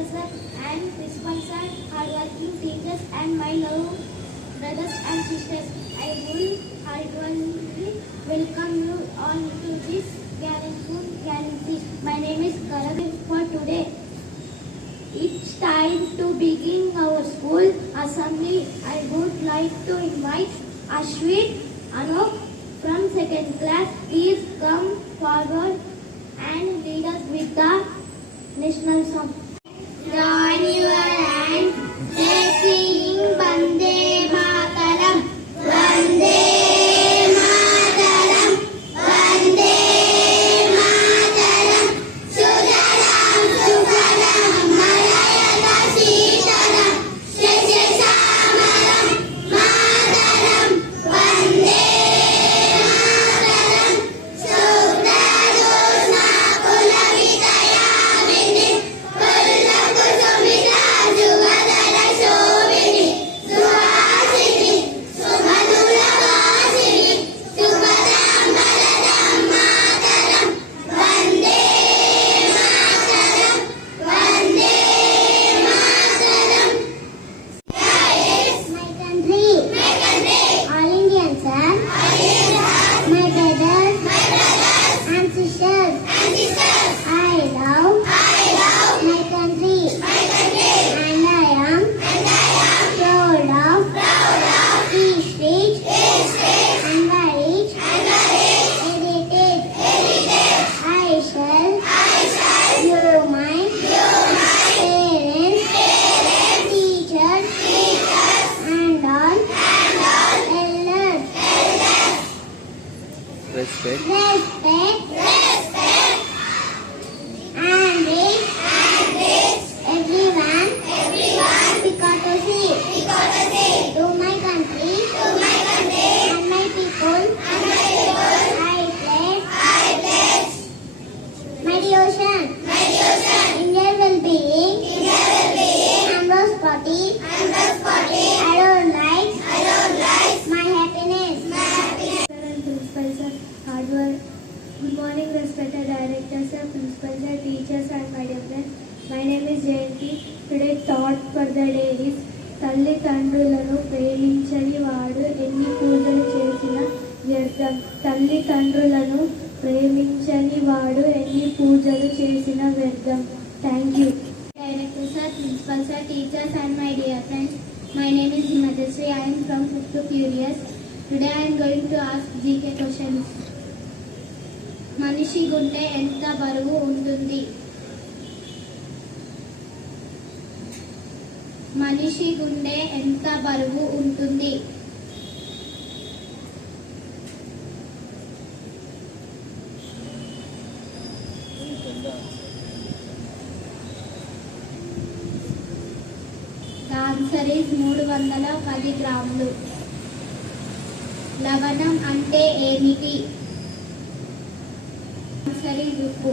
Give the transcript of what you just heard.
professor and principal sir, hardworking teachers, and my love brothers and sisters. I will heartily welcome you all to this gathering. My name is Karan for today. It's time to begin our school assembly. I would like to invite Ashwin Anok from second class. Please come forward and lead us with the national song. Join your hands. Let's sing Vande Mataram. Vande Mataram. Vande Mataram. Sudaram Sukaram Malayala Sitaram. Shashamaram Mataram. Vande Mataram. Sudadosna Kulavitayamini. Kullakusumita Juvadara Shobini. Suhasini Sumadura Vasini. Subhadam Baladam Mataram. Vande Mataram. Vande Mataram. My country. All Indians, sir. My brothers. And sisters. I love my country. And I am proud of each state and rich heritage. I shall you my parents, teachers, and all elders. Respect. And wish everyone to my country and my people. I pledge my devotion, Indian well-being, Ambrose Party. I don't like my happiness. Principal sir, hard work. Good morning, respected directors, sir, principal sir, teachers, and my dear friends. My name is Jayanti. Today's thought for the day is తల్లిదండ్రులను ప్రేమించని వాడు ఎన్ని పూజలు చేసినా వ్యర్థం. తల్లిదండ్రులను ప్రేమించని వాడు ఎన్ని పూజలు చేసినా వ్యర్థం. Thank you. Director sir, principal sir, teachers, and my dear friends. My name is Himadasri. I am from 5th to Curious. Today I am going to ask GK questions. మనిషి గుండె ఎంత బరువు ఉంటుంది? మనిషి గుండె ఎంత బరువు ఉంటుంది? The answer is 310 గ్రాములు. లవణం అంటే ఏమిటి? ఆన్సర్ is ఉప్పు.